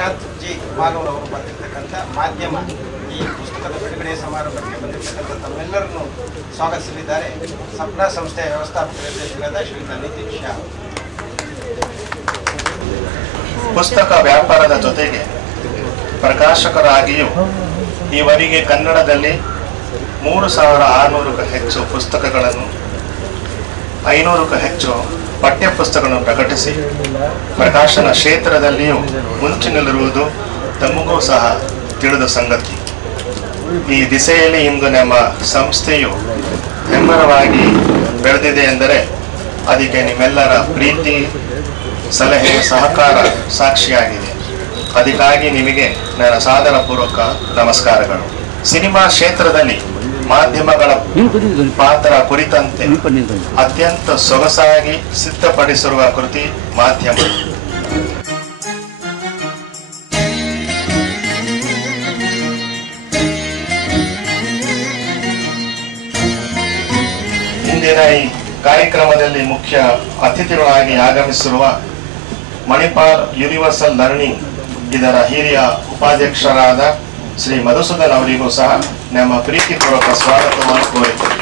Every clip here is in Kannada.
ಪ್ರಶಾಂತ್ ಜಿ ಮಾಲೂರ್ ಅವರು ಬರೆದಿರ್ತಕ್ಕಂಥ ಮಾಧ್ಯಮ ಈ ಪುಸ್ತಕದ ಬಿಡುಗಡೆ ಸಮಾರಂಭಕ್ಕೆ ಬಂದಿರತಕ್ಕಂಥ ತಮ್ಮೆಲ್ಲರನ್ನು ಸ್ವಾಗತಿಸಲಿದ್ದಾರೆ. ಸಪ್ನಾ ಸಂಸ್ಥೆಯ ವ್ಯವಸ್ಥಾಪಕ ನಿರ್ದೇಶಕರಾದ ಶ್ರೀಯುತ ನಿತಿನ್ ಶಾ. ಪುಸ್ತಕ ವ್ಯಾಪಾರದ ಜೊತೆಗೆ ಪ್ರಕಾಶಕರಾಗಿಯೂ ಈವರೆಗೆ ಕನ್ನಡದಲ್ಲಿ 3600ಕ್ಕೂ ಹೆಚ್ಚು ಪುಸ್ತಕಗಳನ್ನು 500ಕ್ಕೂ ಹೆಚ್ಚು ಪಠ್ಯಪುಸ್ತಕಗಳನ್ನು ಪ್ರಕಟಿಸಿ ಪ್ರಕಾಶನ ಕ್ಷೇತ್ರದಲ್ಲಿಯೂ ಮುಂಚಿನಲ್ಲಿರುವುದು ತಮಗೂ ಸಹ ತಿಳಿದ ಸಂಗತಿ. ಈ ದಿಸೆಯಲ್ಲಿ ಇಂದು ನಮ್ಮ ಸಂಸ್ಥೆಯು ಹೆಮ್ಮರವಾಗಿ ಬೆಳೆದಿದೆ ಎಂದರೆ ಅದಕ್ಕೆ ನಿಮ್ಮೆಲ್ಲರ ಪ್ರೀತಿ, ಸಲಹೆ, ಸಹಕಾರ ಸಾಕ್ಷಿಯಾಗಿದೆ. ಅದಕ್ಕಾಗಿ ನಿಮಗೆ ನನ್ನ ಸಾದರ ಪೂರ್ವಕ ನಮಸ್ಕಾರಗಳು. ಸಿನಿಮಾ ಕ್ಷೇತ್ರದಲ್ಲಿ ಮಾಧ್ಯಮಗಳ ಪಾತ್ರ ಕುರಿತಂತೆ ಅತ್ಯಂತ ಸೊಗಸಾಗಿ ಸಿದ್ಧಪಡಿಸಿರುವ ಕೃತಿ ಮಾಧ್ಯಮ. ಇಂದಿನ ಈ ಕಾರ್ಯಕ್ರಮದಲ್ಲಿ ಮುಖ್ಯ ಅತಿಥಿಗಳಾಗಿ ಆಗಮಿಸಿರುವ ಮಣಿಪಾಲ್ ಯೂನಿವರ್ಸಲ್ ಲರ್ನಿಂಗ್ ಇದರ ಹಿರಿಯ ಉಪಾಧ್ಯಕ್ಷರಾದ ಶ್ರೀ ಮಧುಸೂದನ್ ಅವರಿಗೂ ಸಹ ನಮ್ಮ ಪ್ರೀತಿಪೂರ್ವಕ ಸ್ವಾಗತವನ್ನು ಕೋರುತ್ತೇವೆ.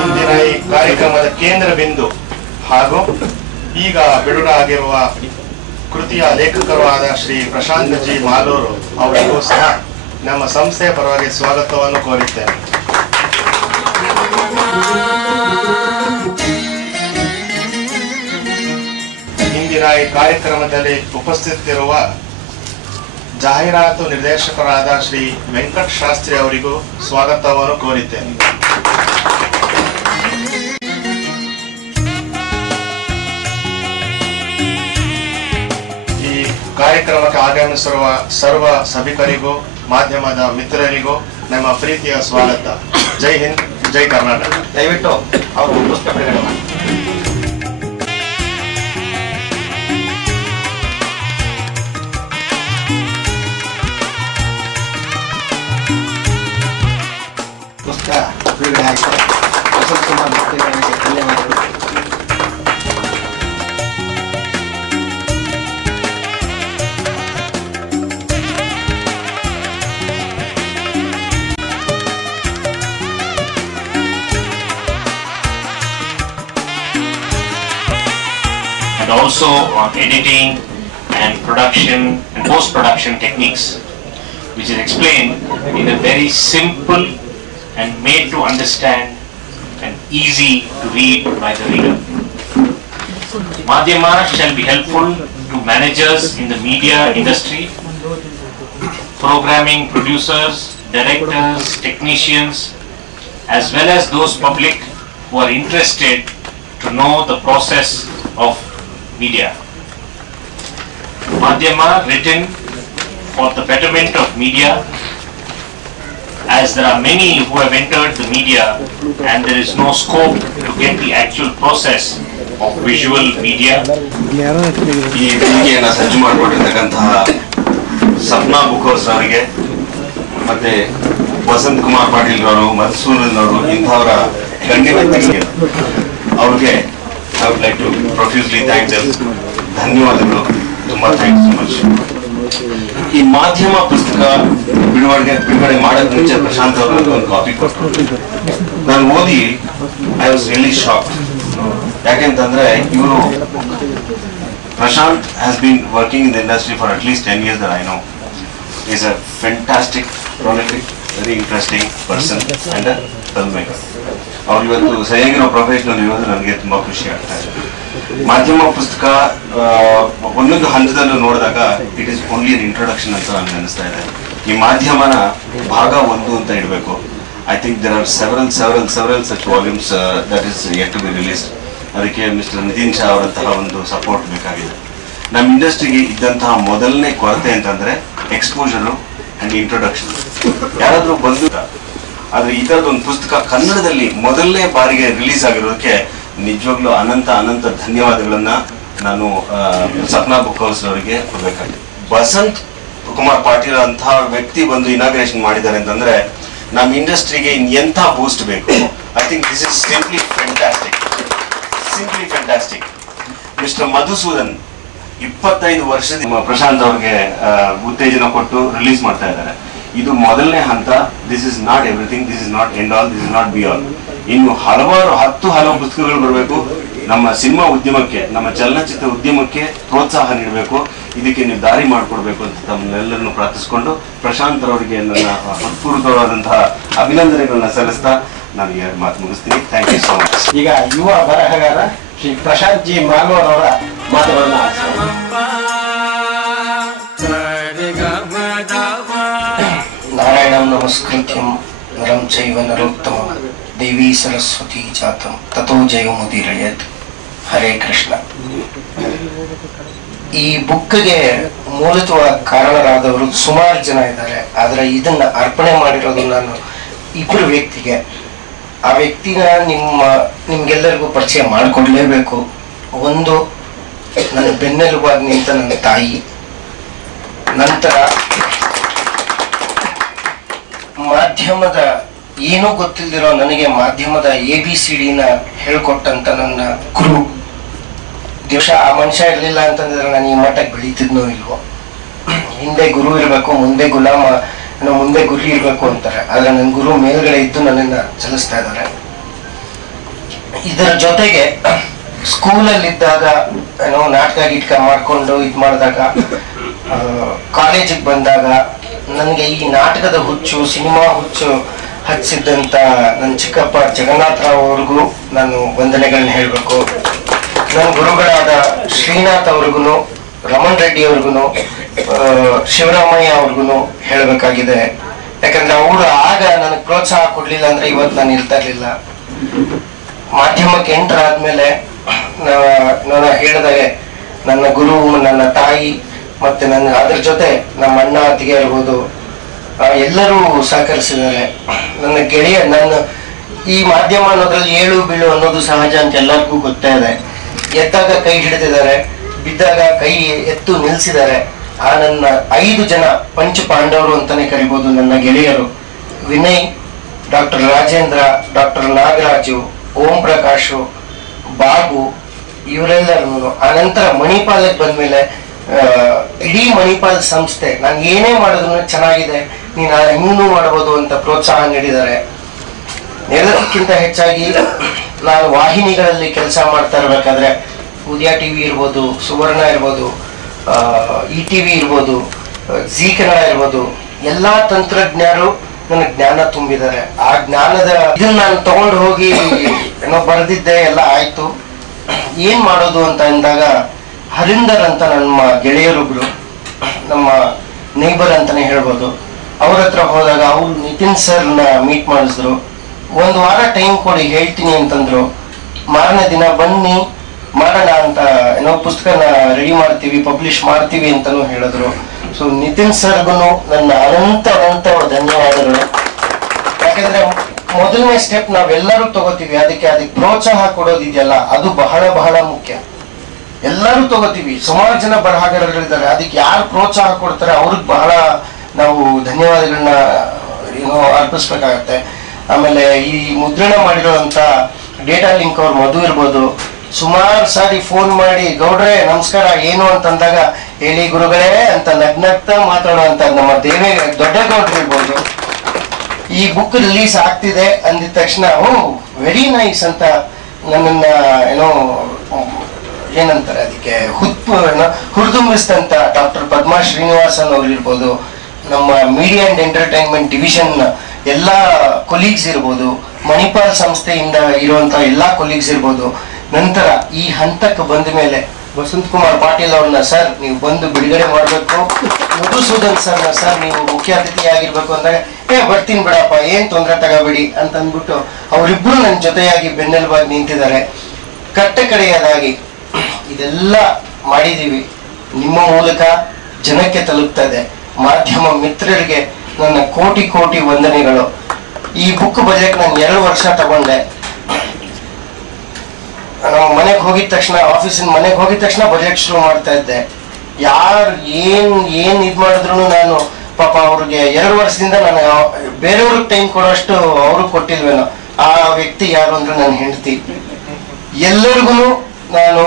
ಇಂದಿನ ಈ ಕಾರ್ಯಕ್ರಮದ ಕೇಂದ್ರ ಬಿಂದು ಹಾಗೂ ಈಗ ಬಿಡುಗಡೆ ಆಗಿರುವ ಕೃತಿಯ ಲೇಖಕರು ಆದ ಶ್ರೀ ಪ್ರಶಾಂತ್ ಜಿ ಮಾಲೂರ್ ಅವರಿಗೂ ಸಹ ನಮ್ಮ ಸಂಸ್ಥೆಯ ಪರವಾಗಿ ಸ್ವಾಗತವನ್ನು ಕೋರುತ್ತೇವೆ. ಇಂದಿನ ಈ ಕಾರ್ಯಕ್ರಮದಲ್ಲಿ ಉಪಸ್ಥಿತರಿರುವ ಜಾಹೀರಾತು ನಿರ್ದೇಶಕರಾದ ಶ್ರೀ ವೆಂಕಟ್ ಶಾಸ್ತ್ರಿ ಅವರಿಗೂ ಸ್ವಾಗತವನ್ನು ಕೋರುತ್ತೇನೆ. ಈ ಕಾರ್ಯಕ್ರಮಕ್ಕೆ ಆಗಮಿಸಿರುವ ಸರ್ವ ಸಭಿಕರಿಗೂ ಮಾಧ್ಯಮದ ಮಿತ್ರರಿಗೂ ನಮ್ಮ ಪ್ರೀತಿಯ ಸ್ವಾಗತ. ಜೈ ಹಿಂದ್, ಜೈ ಕರ್ನಾಟಕ. ದಯವಿಟ್ಟು ಅವರು ಪುಸ್ತಕ ಬಿಡುಗಡೆ ಮಾಡಿ. ಪುಸ್ತಕ ಬಿಡುಗಡೆ ಆಗಿದೆ. ವಸಂತ್ ಕುಮಾರ್ ಮುಖ್ಯಗಳಿಗೆ ಧನ್ಯವಾದಗಳು. And also on editing and production and post-production techniques, which is explained in a very simple and made to understand and easy to read by the reader. Madhyama shall be helpful to managers in the media industry, programming producers, directors, technicians, as well as those public who are interested to know the process of media. Madhyama written for the betterment of media, as there are many who have entered the media and there is no scope to get the actual process of visual media. ಈ ವೇದಿಕೆಯನ್ನು ಸಜ್ಜು ಮಾಡಿಕೊಟ್ಟಿರ್ತಕ್ಕಂತಹ ಸಪ್ನಾ ಬುಕ್ ಹೌಸ್ ಅವರಿಗೆ ಮತ್ತೆ ವಸಂತ್ ಕುಮಾರ್ ಪಾಟೀಲ್ ಅವರು, ಮಧುಸೂದನ್ ಅವರು, ಇಂಥವರ ಗಣ್ಯ ವ್ಯಕ್ತಿಗಳಿಗೆ ಅವ್ರಿಗೆ I would like to profusely thank them. ಧನ್ಯವಾದಗಳು, ತುಂಬಾ ಥ್ಯಾಂಕ್ಸ್ ಸೊ ಮಚ್. ಈ ಮಾಧ್ಯಮ ಪುಸ್ತಕ ಬಿಡುಗಡೆ ಮಾಡೋದ್ ಮುಂಚೆ ಪ್ರಶಾಂತ್ ಅವರು ಒಂದು ಕಾಪಿ ಕೊಟ್ಟರು. ನಾನು ಓದಿ ಐ ವಾಸ್ ರಿಯಲಿ ಶಾಕ್ಡ್. ಯಾಕೆಂತಂದ್ರೆ ಇವರು Prashant has been working in the industry for at least 10 years that I know. He is a fantastic, prolific, very interesting person and a filmmaker. ಅವ್ರು ಇವತ್ತು ಸರಿಯಾಗಿರೋ ಪ್ರೊಫೆಷನಲ್ ಇರೋದು ನನಗೆ ತುಂಬಾ ಖುಷಿ ಆಗ್ತಾ ಇದೆ. ಮಾಧ್ಯಮ ಪುಸ್ತಕ ಒಂದೊಂದು ಹಂತದಲ್ಲೂ ನೋಡಿದಾಗ it is only an introduction ಅಂತ ನನಗೆ ಅನಿಸ್ತಾ ಇದೆ. ಈ ಮಾಧ್ಯಮನ ಭಾಗ 1 ಅಂತ ಇಡಬೇಕು. I think there are several such volumes that is yet to be released. ಅದಕ್ಕೆ ಮಿಸ್ಟರ್ ನಿತಿನ್ ಶಾ ಅವರಂತಹ ಒಂದು ಸಪೋರ್ಟ್ ಬೇಕಾಗಿದೆ. ನಮ್ಮ ಇಂಡಸ್ಟ್ರಿಗೆ ಇದ್ದಂತಹ ಮೊದಲನೇ ಕೊರತೆ ಅಂತಂದ್ರೆ ಎಕ್ಸ್ಪೋಜರು ಅಂಡ್ ಇಂಟ್ರೊಡಕ್ಷನ್. ಯಾರಾದ್ರೂ ಬಂದು ಆದ್ರೆ ಈ ತರದೊಂದು ಪುಸ್ತಕ ಕನ್ನಡದಲ್ಲಿ ಮೊದಲನೇ ಬಾರಿಗೆ ರಿಲೀಸ್ ಆಗಿರೋದಕ್ಕೆ ನಿಜವಾಗ್ಲೂ ಅನಂತ ಧನ್ಯವಾದಗಳನ್ನ ನಾನು ಸಪ್ನಾ ಬುಕ್ ಹೌಸ್ ಅವರಿಗೆ ಕೊಡ್ಬೇಕಾಗಿದೆ. ವಸಂತ್ ಕುಮಾರ್ ಪಾಟೀಲ್ ಅಂತಹ ವ್ಯಕ್ತಿ ಬಂದು ಇನಾಗ್ರೇಷನ್ ಮಾಡಿದ್ದಾರೆ ಅಂತಂದ್ರೆ ನಮ್ಮ ಇಂಡಸ್ಟ್ರಿಗೆ ಎಂಥ ಬೂಸ್ಟ್ ಬೇಕು. I think this is simply fantastic. Simply fantastic. Mister Madhusudan 25 ವರ್ಷದ ಪ್ರಶಾಂತ್ ಅವ್ರಿಗೆ ಉತ್ತೇಜನ ಕೊಟ್ಟು ರಿಲೀಸ್ ಮಾಡ್ತಾ ಇದ್ದಾರೆ. ಇದು ಮೊದಲನೇ ಹಂತ. This is not everything, this is not end all, this is not be all. ಇನ್ನು ಹಲವು ಪುಸ್ತಕಗಳು ಬರಬೇಕು. ನಮ್ಮ ಸಿನಿಮಾ ಉದ್ಯಮಕ್ಕೆ, ನಮ್ಮ ಚಲನಚಿತ್ರ ಉದ್ಯಮಕ್ಕೆ ಪ್ರೋತ್ಸಾಹ ನೀಡಬೇಕು. ಇದಕ್ಕೆ ನೀವು ದಾರಿ ಮಾಡಿಕೊಡ್ಬೇಕು ಅಂತ ತಮ್ಮೆಲ್ಲರನ್ನು ಪ್ರಾರ್ಥಿಸಿಕೊಂಡು ಪ್ರಶಾಂತ್ ಅವರಿಗೆ ನನ್ನ ಹೃತ್ಪೂರ್ವಕವಾದಂತಹ ಅಭಿನಂದನೆಗಳನ್ನ ಸಲ್ಲಿಸ್ತಾ ನಾನು ಈ ಮಾತು ಮುಗಿಸ್ತೀನಿ. Thank you so much. ಈಗ ಯುವ ಬರಹಗಾರ ಶ್ರೀ ಪ್ರಶಾಂತ್ ಜಿ ಮಾಲೂರ್ ಅವರ ಮಾತುಗಳನ್ನು ನಾರಾಯಣಂ ನಮಸ್ಕೃತ್ಯಂ ನರಂ ಚೈವ ನರೋತ್ತಮಂ ದೇವಿ ಸರಸ್ವತಿ ಜಾತಂ ತಥೋ ಜಯಮುದೀರಯತ್. ಹರೇ ಕೃಷ್ಣ. ಈ ಬುಕ್ಗೆ ಮೂಲತಃ ಕಾರಣರಾದವರು ಸುಮಾರು ಜನ ಇದ್ದಾರೆ. ಆದರೆ ಇದನ್ನ ಅರ್ಪಣೆ ಮಾಡಿರೋದು ನಾನು ಇಬ್ಬರು ವ್ಯಕ್ತಿಗೆ. ಆ ವ್ಯಕ್ತಿನ ನಿಮ್ಗೆಲ್ಲರಿಗೂ ಪರಿಚಯ ಮಾಡಿಕೊಡ್ಲೇಬೇಕು. ಒಂದು ನನ್ನ ಬೆನ್ನೆಲುಬಾಗಿ ನಿಂತ ನನ್ನ ತಾಯಿ, ನಂತರ ಮಾಧ್ಯಮದ ಏನೂ ಗೊತ್ತಿಲ್ದಿರೋ ನನಗೆ ಮಾಧ್ಯಮದ ABCDನ ಹೇಳ್ಕೊಟ್ಟಂತ ನನ್ನ ಗುರು. ದಿವಸ ಆ ಮನುಷ್ಯ ಇರ್ಲಿಲ್ಲ ಅಂತಂದ್ರೆ ನಾನು ಈ ಮಟ್ಟಕ್ಕೆ ಬೆಳೀತಿದ್ನೋ ಇಲ್ವೋ. ಹಿಂದೆ ಗುರು ಇರ್ಬೇಕು, ಮುಂದೆ ಗುಲಾಮ, ಮುಂದೆ ಗುರಿ ಇರ್ಬೇಕು ಅಂತಾರೆ. ಆದ್ರೆ ನನ್ನ ಗುರು ಮೇಲ್ಗಡೆ ಇದ್ದು ನನ್ನನ್ನ ಚಲಿಸ್ತಾ ಇದ್ದಾರೆ. ಇದರ ಜೊತೆಗೆ ಸ್ಕೂಲಲ್ಲಿದ್ದಾಗ ನಾಟಕ ಗೀಟಕ ಮಾಡ್ಕೊಂಡು ಮಾಡಿದಾಗ, ಕಾಲೇಜಿಗೆ ಬಂದಾಗ ನನಗೆ ಈ ನಾಟಕದ ಹುಚ್ಚು, ಸಿನಿಮಾ ಹುಚ್ಚು ಹಚ್ಚಿದ್ದಂತ ನನ್ನ ಚಿಕ್ಕಪ್ಪ ಜಗನ್ನಾಥರಾವ್ ಅವ್ರಿಗೂ ನಾನು ವಂದನೆಗಳನ್ನ ಹೇಳ್ಬೇಕು. ನನ್ನ ಗುರುಗಳಾದ ಶ್ರೀನಾಥ್ ಅವ್ರಿಗೂ, ರಮಣ್ ರೆಡ್ಡಿ ಅವ್ರಿಗೂ, ಶಿವರಾಮಯ್ಯ ಅವ್ರಿಗೂ ಹೇಳಬೇಕಾಗಿದೆ. ಯಾಕಂದ್ರೆ ಅವರು ಆಗ ನನಗೆ ಪ್ರೋತ್ಸಾಹ ಕೊಡ್ಲಿಲ್ಲ ಅಂದ್ರೆ ಇವತ್ತು ನಾನು ಇರ್ತಾ ಇರ್ಲಿಲ್ಲ. ಮಾಧ್ಯಮಕ್ಕೆ ಎಂಟರ್ ಆದ್ಮೇಲೆ ನಾನು ಹೇಳಿದಾಗೆ ನನ್ನ ಗುರು, ನನ್ನ ತಾಯಿ, ಮತ್ತೆ ನನ್ನ ಅದ್ರ ಜೊತೆ ನಮ್ಮ ಅಣ್ಣ ಅತ್ತಿಗೆ ಇರ್ಬೋದು, ಎಲ್ಲರೂ ಸಹಕರಿಸಿದ್ದಾರೆ. ನನ್ನ ಗೆಳೆಯ, ನನ್ನ ಈ ಮಾಧ್ಯಮ ಅನ್ನೋದ್ರಲ್ಲಿ ಏಳು ಬೀಳು ಅನ್ನೋದು ಸಹಜ ಅಂತ ಎಲ್ಲರಿಗೂ ಗೊತ್ತೇ ಇದೆ. ಎದ್ದಾಗ ಕೈ ಹಿಡಿದಿದ್ದಾರೆ, ಬಿದ್ದಾಗ ಕೈ ಎತ್ತು ನಿಲ್ಸಿದ್ದಾರೆ. ಆ ನನ್ನ 5 ಜನ ಪಂಚ ಪಾಂಡವರು ಅಂತಾನೆ ಕರಿಬಹುದು ನನ್ನ ಗೆಳೆಯರು. ವಿನಯ್, ಡಾಕ್ಟರ್ ರಾಜೇಂದ್ರ, ಡಾಕ್ಟರ್ ನಾಗರಾಜು, ಓಂ ಪ್ರಕಾಶು, ಬಾಬು, ಇವರೆಲ್ಲರೂ. ಆನಂತರ ಮಣಿಪಾಲಕ್ಕೆ ಬಂದ್ಮೇಲೆ ಇಡೀ ಮಣಿಪಾಲ್ ಸಂಸ್ಥೆ ನಾನು ಏನೇ ಮಾಡಿದ್ರು ಚೆನ್ನಾಗಿದೆ, ನೀನು ಇನ್ನೂ ಮಾಡಬಹುದು ಅಂತ ಪ್ರೋತ್ಸಾಹ ನೀಡಿದ್ದಾರೆ. ಎಲ್ಲದಕ್ಕಿಂತ ಹೆಚ್ಚಾಗಿ ನಾನು ವಾಹಿನಿಗಳಲ್ಲಿ ಕೆಲಸ ಮಾಡ್ತಾ ಇರ್ಬೇಕಾದ್ರೆ ಉದಯ TV ಇರ್ಬೋದು, ಸುವರ್ಣ ಇರ್ಬೋದು, ETV ಇರ್ಬೋದು, ಜಿ ಕನ್ನಡ ಇರ್ಬೋದು, ಎಲ್ಲಾ ತಂತ್ರಜ್ಞರು ನನಗೆ ಜ್ಞಾನ ತುಂಬಿದ್ದಾರೆ. ಆ ಜ್ಞಾನದ ಇದನ್ನ ನಾನು ತಗೊಂಡು ಹೋಗಿ ಬರೆದಿದ್ದೆ, ಎಲ್ಲ ಆಯ್ತು. ಏನ್ ಮಾಡೋದು ಅಂತ ಅಂದಾಗ ಹರಿಂದರ್ ಅಂತ ನಮ್ಮ ಗೆಳೆಯರೊಬ್ರು, ನಮ್ಮ ನೇಬರ್ ಅಂತಾನೆ ಹೇಳ್ಬೋದು, ಅವ್ರ ಹತ್ರ ಹೋದಾಗ ಅವ್ರು ನಿತಿನ್ ಸರ್ನ ಮೀಟ್ ಮಾಡಿಸಿದ್ರು. 1 ವಾರ ಟೈಮ್ ಕೊಡಿ ಹೇಳ್ತೀನಿ ಅಂತಂದ್ರು. ಮಾರನೇ ದಿನ ಬನ್ನಿ ಮಾಡೋಣ ಅಂತ ಪುಸ್ತಕನ ರೆಡಿ ಮಾಡ್ತೀವಿ, ಪಬ್ಲಿಷ್ ಮಾಡ್ತೀವಿ ಅಂತಾನು ಹೇಳಿದ್ರು. ಸೊ ನಿತಿನ್ ಸರ್ಗೂ ನನ್ನ ಅನಂತ ಧನ್ಯವಾದಗಳು. ಯಾಕಂದ್ರೆ ಮೊದಲನೇ ಸ್ಟೆಪ್ ನಾವೆಲ್ಲರೂ ತಗೋತೀವಿ, ಅದಕ್ಕೆ ಪ್ರೋತ್ಸಾಹ ಕೊಡೋದಿದೆಯಲ್ಲ ಅದು ಬಹಳ ಬಹಳ ಮುಖ್ಯ. ಎಲ್ಲರೂ ತಗೋತೀವಿ, ಸುಮಾರು ಜನ ಬರಹಗಾರರಿದ್ದಾರೆ, ಅದಕ್ಕೆ ಯಾರು ಪ್ರೋತ್ಸಾಹ ಕೊಡ್ತಾರೆ ಅವ್ರಿಗೆ ಬಹಳ ನಾವು ಧನ್ಯವಾದಗಳನ್ನ ಅರ್ಪಿಸ್ಬೇಕಾಗತ್ತೆ. ಆಮೇಲೆ ಈ ಮುದ್ರಣ ಮಾಡಿರುವಂತ ಡೇಟಾ ಲಿಂಕ್ ಅವ್ರ ಮಧು ಇರ್ಬೋದು, ಸುಮಾರು ಸಾರಿ ಫೋನ್ ಮಾಡಿ ಗೌಡ್ರೆ ನಮಸ್ಕಾರ ಏನು ಅಂತಂದಾಗ ಹೇಳಿ ಗುರುಗಳೇ ಅಂತ ನಗ್ನಗ್ತಾ ಮಾತಾಡುವಂತ ನಮ್ಮ ದೊಡ್ಡ ಗೌಡ್ರು ಇರ್ಬೋದು. ಈ ಬುಕ್ ರಿಲೀಸ್ ಆಗ್ತಿದೆ ಅಂದಿದ ತಕ್ಷಣ ವೆರಿ ನೈಸ್ ಅಂತ ನನ್ನನ್ನ ಏನಂತಾರೆ ಅದಕ್ಕೆ ಹುರಿದುಂಬಿಸಿದಂತ ಡಾಕ್ಟರ್ ಪದ್ಮಾ ಶ್ರೀನಿವಾಸನ್ ಅವ್ರು ಇರ್ಬೋದು, ನಮ್ಮ ಮೀಡಿಯಾ ಅಂಡ್ ಎಂಟರ್ಟೈನ್ಮೆಂಟ್ ಡಿವಿಷನ್ ಎಲ್ಲಾ ಕೊಲೀಗ್ಸ್ ಇರ್ಬೋದು, ಮಣಿಪಾಲ್ ಸಂಸ್ಥೆಯಿಂದ ಇರುವಂತ ಎಲ್ಲಾ ಕೊಲೀಗ್ಸ್ ಇರ್ಬೋದು. ನಂತರ ಈ ಹಂತಕ್ಕೆ ಬಂದ ಮೇಲೆ ವಸಂತ್ ಕುಮಾರ್ ಪಾಟೀಲ್ ಅವ್ರನ್ನ ಸರ್ ನೀವು ಬಂದು ಬಿಡುಗಡೆ ಮಾಡ್ಬೇಕು, ಮಧುಸೂದನ್ ಸರ್ನ ಸರ್ ನೀವು ಮುಖ್ಯ ಅತಿಥಿಯಾಗಿರ್ಬೇಕು ಅಂದಾಗ ಬರ್ತೀನಿ ಬಿಡಪ್ಪ ಏನ್ ತೊಂದರೆ ತಗೋಬೇಡಿ ಅಂತ ಅಂದ್ಬಿಟ್ಟು ಅವರಿಬ್ರು ನನ್ನ ಜೊತೆಯಾಗಿ ಬೆನ್ನೆಲುಬಾಗಿ ನಿಂತಿದ್ದಾರೆ. ಕಟ್ಟ ಕಡೆಯದಾಗಿ ಇದೆಲ್ಲ ಮಾಡಿದೀವಿ, ನಿಮ್ಮ ಮೂಲಕ ಜನಕ್ಕೆ ತಲುಪ್ತಾ ಇದೆ. ಮಾಧ್ಯಮ ಮಿತ್ರರಿಗೆ ನನ್ನ ಕೋಟಿ ಕೋಟಿ ವಂದನೆಗಳು. ಈ ಬುಕ್ ಬಜೆಟ್ ನಾನು 2 ವರ್ಷ ತಗೊಂಡೆ. ನಾವು ಮನೆಗೆ ಹೋಗಿದ ತಕ್ಷಣ, ಆಫೀಸಿನ ಮನೆಗೆ ಹೋಗಿದ ತಕ್ಷಣ ಬಜೆಟ್ ಶುರು ಮಾಡ್ತಾ ಇದ್ದೆ. ಯಾರು ಏನ್ ಇದ್ ಮಾಡಿದ್ರು ನಾನು ಪಾಪ ಅವ್ರಿಗೆ 2 ವರ್ಷದಿಂದ ನಾನು ಬೇರೆಯವ್ರಿಗೆ ಟೈಮ್ ಕೊಡೋಷ್ಟು ಅವ್ರಿಗೆ ಕೊಟ್ಟಿಲ್ವೇನೋ. ಆ ವ್ಯಕ್ತಿ ಯಾರು ಅಂದ್ರೆ ನನ್ನ ಹೆಂಡತಿ. ಎಲ್ಲರಿಗೂ ನಾನು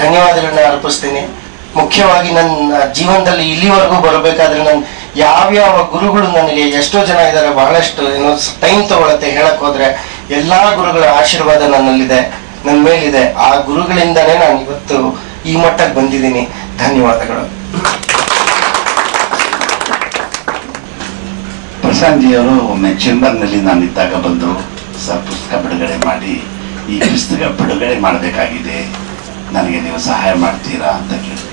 ಧನ್ಯವಾದಗಳನ್ನ ಅರ್ಪಿಸ್ತೀನಿ. ಮುಖ್ಯವಾಗಿ ನನ್ನ ಜೀವನದಲ್ಲಿ ಇಲ್ಲಿವರೆಗೂ ಬರಬೇಕಾದ್ರೆ ನಾನು ಯಾವ್ಯಾವ ಗುರುಗಳು ನನಗೆ ಎಷ್ಟೋ ಜನ ಇದ್ದಾರೆ, ಬಹಳಷ್ಟು ಏನೋ ಟೈಮ್ ತಗೊಳತ್ತೆ ಹೇಳಕ್ ಹೋದ್ರೆ. ಎಲ್ಲಾ ಗುರುಗಳ ಆಶೀರ್ವಾದ ನನ್ನಲ್ಲಿದೆ, ನನ್ನ ಮೇಲಿದೆ. ಆ ಗುರುಗಳಿಂದನೇ ನಾನು ಇವತ್ತು ಈ ಮಟ್ಟಕ್ಕೆ ಬಂದಿದ್ದೀನಿ. ಧನ್ಯವಾದಗಳು. ಪ್ರಶಾಂತ್ ಜಿಯವರು ಒಮ್ಮೆ ಚೇಂಬರ್ನಲ್ಲಿ ನಾನಿದ್ದಾಗ ಬಂದು ಸರ್ ಪುಸ್ತಕ ಬಿಡುಗಡೆ ಮಾಡಿ, ಈ ಪುಸ್ತಕ ಬಿಡುಗಡೆ ಮಾಡಬೇಕಾಗಿದೆ, ನನಗೆ ನೀವು ಸಹಾಯ ಮಾಡ್ತೀರಾ ಅಂತ ಕೇಳಿದೆ.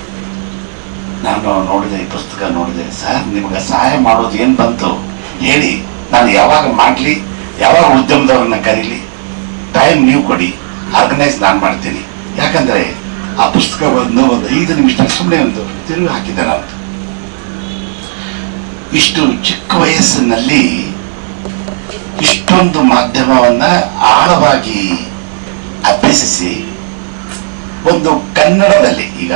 ನಾನು ನೋಡಿದೆ, ಈ ಪುಸ್ತಕ ನೋಡಿದೆ. ಸರ್ ನಿಮಗೆ ಸಹಾಯ ಮಾಡೋದು ಏನು ಬಂತು ಹೇಳಿ, ನಾನು ಯಾವಾಗ ಮಾಡಲಿ, ಯಾವಾಗ ಉದ್ಯಮದವ್ರನ್ನ ಕರೀಲಿ, ಟೈಮ್ ನೀವು ಕೊಡಿ, ಆರ್ಗನೈಸ್ ನಾನು ಮಾಡ್ತೀನಿ. ಯಾಕಂದರೆ ಆ ಪುಸ್ತಕ ಒಂದು 5 ನಿಮಿಷ ಸುಮ್ಮನೆ ಒಂದು ತಿರುಗಿ ಹಾಕಿದ್ದೆ ನಾನು. ಇಷ್ಟು ಚಿಕ್ಕ ವಯಸ್ಸಿನಲ್ಲಿ ಇಷ್ಟೊಂದು ಮಾಧ್ಯಮವನ್ನ ಆಳವಾಗಿ ಅಭ್ಯಸಿಸಿ, ಒಂದು ಕನ್ನಡದಲ್ಲಿ, ಈಗ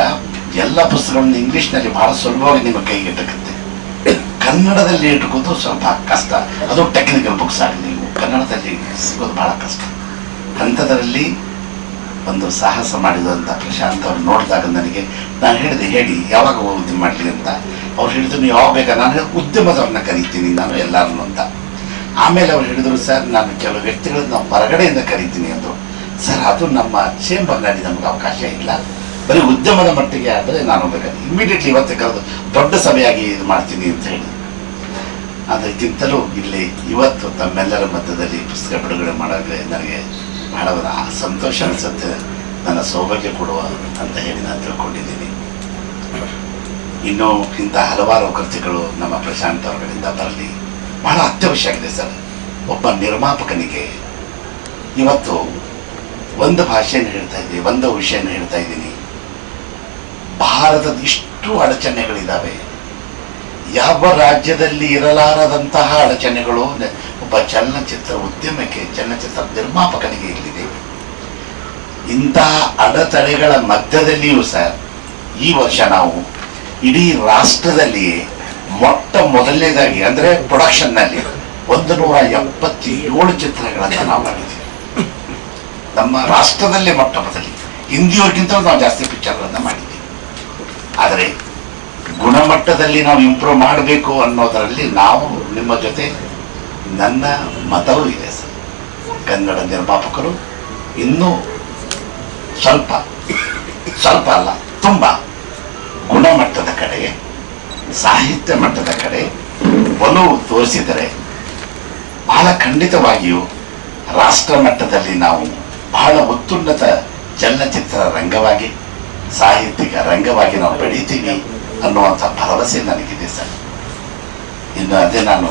ಎಲ್ಲ ಪುಸ್ತಕಗಳನ್ನು ಇಂಗ್ಲಿಷ್ನಲ್ಲಿ ಬಹಳ ಸುಲಭವಾಗಿ ನಿಮ್ಮ ಕೈಗೆ ಎಟಕುತ್ತೆ, ಕನ್ನಡದಲ್ಲಿ ಇಟ್ಕೋದು ಸ್ವಲ್ಪ ಕಷ್ಟ. ಅದು ಟೆಕ್ನಿಕಲ್ ಬುಕ್ಸ್ ಆಗಿ ನೀವು ಕನ್ನಡದಲ್ಲಿ ಸಿಗೋದು ಬಹಳ ಕಷ್ಟ. ಅಂಥದ್ರಲ್ಲಿ ಒಂದು ಸಾಹಸ ಮಾಡಿದಂಥ ಪ್ರಶಾಂತ್ ಅವ್ರು ನೋಡಿದಾಗ ನನಗೆ, ನಾನು ಹೇಳಿದೆ ಹೇಳಿ ಯಾವಾಗ ಉದ್ಯಮ ಮಾಡಲಿ ಅಂತ. ಅವ್ರು ಹೇಳಿದ್ರು ನೀವು ಯಾವಾಗ ಬೇಕಾ, ನಾನು ಉದ್ಯಮದವ್ರನ್ನ ಕರಿತೀನಿ ನಾನು ಎಲ್ಲರನ್ನು ಅಂತ. ಆಮೇಲೆ ಅವ್ರು ಹೇಳಿದ್ರು ಸರ್ ನಾನು ಕೆಲವು ವ್ಯಕ್ತಿಗಳನ್ನ ನಾವು ಹೊರಗಡೆಯಿಂದ ಕರಿತೀನಿ ಅಂದರು. ಸರ್ ಅದು ನಮ್ಮ ಚೇಂಬರ್ನಲ್ಲಿ ನಮಗೆ ಅವಕಾಶ ಇಲ್ಲ, ಬರೀ ಉದ್ಯಮದ ಮಟ್ಟಿಗೆ ಆದರೆ ನಾನು ಬೇಕಾದ್ರೆ ಇಮಿಡಿಯೇಟ್ಲಿ ಇವತ್ತೇ ಕರೆದು ದೊಡ್ಡ ಸಭೆಯಾಗಿ ಇದು ಮಾಡ್ತೀನಿ ಅಂತ ಹೇಳಿ. ಅದಕ್ಕಿಂತಲೂ ಇಲ್ಲಿ ಇವತ್ತು ತಮ್ಮೆಲ್ಲರ ಮಧ್ಯದಲ್ಲಿ ಪುಸ್ತಕ ಬಿಡುಗಡೆ ಮಾಡೋಕ್ಕೆ ನನಗೆ ಬಹಳ ಸಂತೋಷ ಅನಿಸುತ್ತೆ, ನನ್ನ ಸೌಭಾಗ್ಯ ಕೊಡುವ ಅಂತ ಹೇಳಿ ನಾನು ತಿಳ್ಕೊಂಡಿದ್ದೀನಿ. ಇನ್ನು ಇಂಥ ಹಲವಾರು ಕೃತಿಗಳು ನಮ್ಮ ಪ್ರಶಾಂತ್ ಅವರುಗಳಿಂದ ಬರಲಿ, ಬಹಳ ಅತ್ಯವಶ್ಯ ಆಗಿದೆ ಸರ್. ಒಬ್ಬ ನಿರ್ಮಾಪಕನಿಗೆ ಇವತ್ತು ಒಂದು ಭಾಷೆಯನ್ನು ಹೇಳ್ತಾ ಇದ್ದೀನಿ, ಒಂದು ವಿಷಯನ ಹೇಳ್ತಾ ಇದ್ದೀನಿ. ಭಾರತದ ಇಷ್ಟು ಅಡಚಣೆಗಳಿದ್ದಾವೆ, ಯಾವ ರಾಜ್ಯದಲ್ಲಿ ಇರಲಾರದಂತಹ ಅಡಚಣೆಗಳು ಒಬ್ಬ ಚಲನಚಿತ್ರ ಉದ್ಯಮಕ್ಕೆ, ಚಲನಚಿತ್ರ ನಿರ್ಮಾಪಕನಿಗೆ ಇಲ್ಲಿದೆ. ಇಂತಹ ಅಡೆತಡೆಗಳ ಮಧ್ಯದಲ್ಲಿಯೂ ಸರ್ ಈ ವರ್ಷ ನಾವು ಇಡೀ ರಾಷ್ಟ್ರದಲ್ಲಿಯೇ ಮೊಟ್ಟ ಮೊದಲನೇದಾಗಿ ಅಂದರೆ ಪ್ರೊಡಕ್ಷನ್ನಲ್ಲಿ 177 ಚಿತ್ರಗಳನ್ನು ನಾವು ಮಾಡಿದ್ದೀವಿ. ನಮ್ಮ ರಾಷ್ಟ್ರದಲ್ಲೇ ಮೊಟ್ಟ ಮೊದಲಿಗೆ, ಹಿಂದಿಯವರಿಗಿಂತ ನಾವು ಜಾಸ್ತಿ ಪಿಕ್ಚರ್ಗಳನ್ನು ಮಾಡಿದ್ದೀವಿ. ಆದರೆ ಗುಣಮಟ್ಟದಲ್ಲಿ ನಾವು ಇಂಪ್ರೂವ್ ಮಾಡಬೇಕು ಅನ್ನೋದರಲ್ಲಿ ನಾವು ನಿಮ್ಮ ಜೊತೆ, ನನ್ನ ಮತವೂ ಇದೆ ಸರ್. ಕನ್ನಡ ನಿರ್ಮಾಪಕರು ಇನ್ನೂ ಸ್ವಲ್ಪ ಅಲ್ಲ, ತುಂಬ ಗುಣಮಟ್ಟದ ಕಡೆಗೆ, ಸಾಹಿತ್ಯ ಮಟ್ಟದ ಕಡೆ ಒಲವು ತೋರಿಸಿದರೆ ಬಹಳ ಖಂಡಿತವಾಗಿಯೂ ರಾಷ್ಟ್ರ ಮಟ್ಟದಲ್ಲಿ ನಾವು ಬಹಳ ಉತ್ತುನ್ನತ ಚಲನಚಿತ್ರ ರಂಗವಾಗಿ, ಸಾಹಿತ್ಯಿಕ ರಂಗವಾಗಿ ನಾವು ಬೆಳೀತೀವಿ ಅನ್ನುವಂಥ ಭರವಸೆ ನನಗಿದೆ ಸರ್. ಇನ್ನು ಅದೇ ನಾನು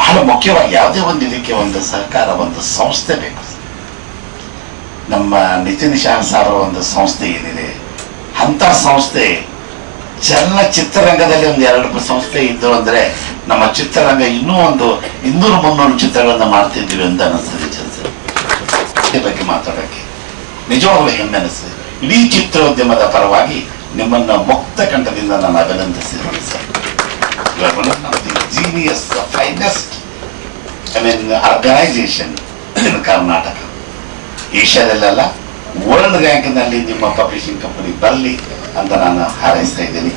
ಬಹಳ ಮುಖ್ಯವಾಗಿ ಯಾವುದೇ ಒಂದು ಇದಕ್ಕೆ ಒಂದು ಸಹಕಾರ, ಒಂದು ಸಂಸ್ಥೆ ಬೇಕು. ನಮ್ಮ ನಿತಿನ್ ಶಾ ಸಾರ್ ಒಂದು ಸಂಸ್ಥೆ ಏನಿದೆ, ಅಂಥ ಸಂಸ್ಥೆ ಚಲನಚಿತ್ರರಂಗದಲ್ಲಿ ಒಂದು 2 ಸಂಸ್ಥೆ ಇದ್ದು ಅಂದರೆ ನಮ್ಮ ಚಿತ್ರರಂಗ ಇನ್ನೂ ಒಂದು 200-300 ಚಿತ್ರಗಳನ್ನ ಮಾಡ್ತಿದ್ದೀವಿ ಅಂತ ಅನಿಸ್ತದೆ ಸರ್. ಇದ್ರ ಬಗ್ಗೆ ಮಾತಾಡೋಕ್ಕೆ ನಿಜವಾಗ್ಲೂ ಹೆಮ್ಮೆ ಅನಿಸ್ತದೆ. ಇಡೀ ಚಿತ್ರೋದ್ಯಮದ ಪರವಾಗಿ ನಿಮ್ಮನ್ನು ಮುಕ್ತ ಕಂಠದಿಂದ ನಾನು ಅಭಿನಂದಿಸಿದ್ದೀನಿ ಸರ್. ಜೀನಿಯಸ್, ಫೈನೆಸ್ಟ್ ಆರ್ಗನೈಸೇಷನ್ ಇನ್ ಕರ್ನಾಟಕ, ಏಷ್ಯಾದಲ್ಲೆಲ್ಲ ವರ್ಲ್ಡ್ ರ್ಯಾಂಕ್ನಲ್ಲಿ ನಿಮ್ಮ ಪಬ್ಲಿಷಿಂಗ್ ಕಂಪನಿ ಬರಲಿ ಅಂತ ನಾನು ಹಾರೈಸ್ತಾ ಇದ್ದೀನಿ.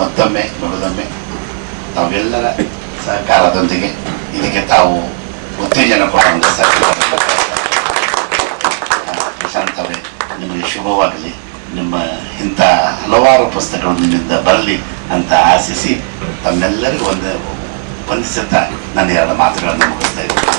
ಮತ್ತೊಮ್ಮೆ ತಾವೆಲ್ಲರ ಸಹಕಾರದೊಂದಿಗೆ ಇದಕ್ಕೆ ತಾವು ಉತ್ತೇಜನ ಕೊಡುವಂಥ ಸರ್ಕಾರ. ಪ್ರಶಾಂತ್ ಅವರೇ, ನಿಮಗೆ ಶುಭವಾಗಲಿ. ನಿಮ್ಮ ಇಂಥ ಹಲವಾರು ಪುಸ್ತಕಗಳು ನಿಮ್ಮಿಂದ ಬರಲಿ ಅಂತ ಆಶಿಸಿ ತಮ್ಮೆಲ್ಲರಿಗೂ ವಂದಿಸುತ್ತಾ ನಾನು 2 ಮಾತುಗಳನ್ನು ಮುಗಿಸ್ತಾ ಇದ್ದೀನಿ.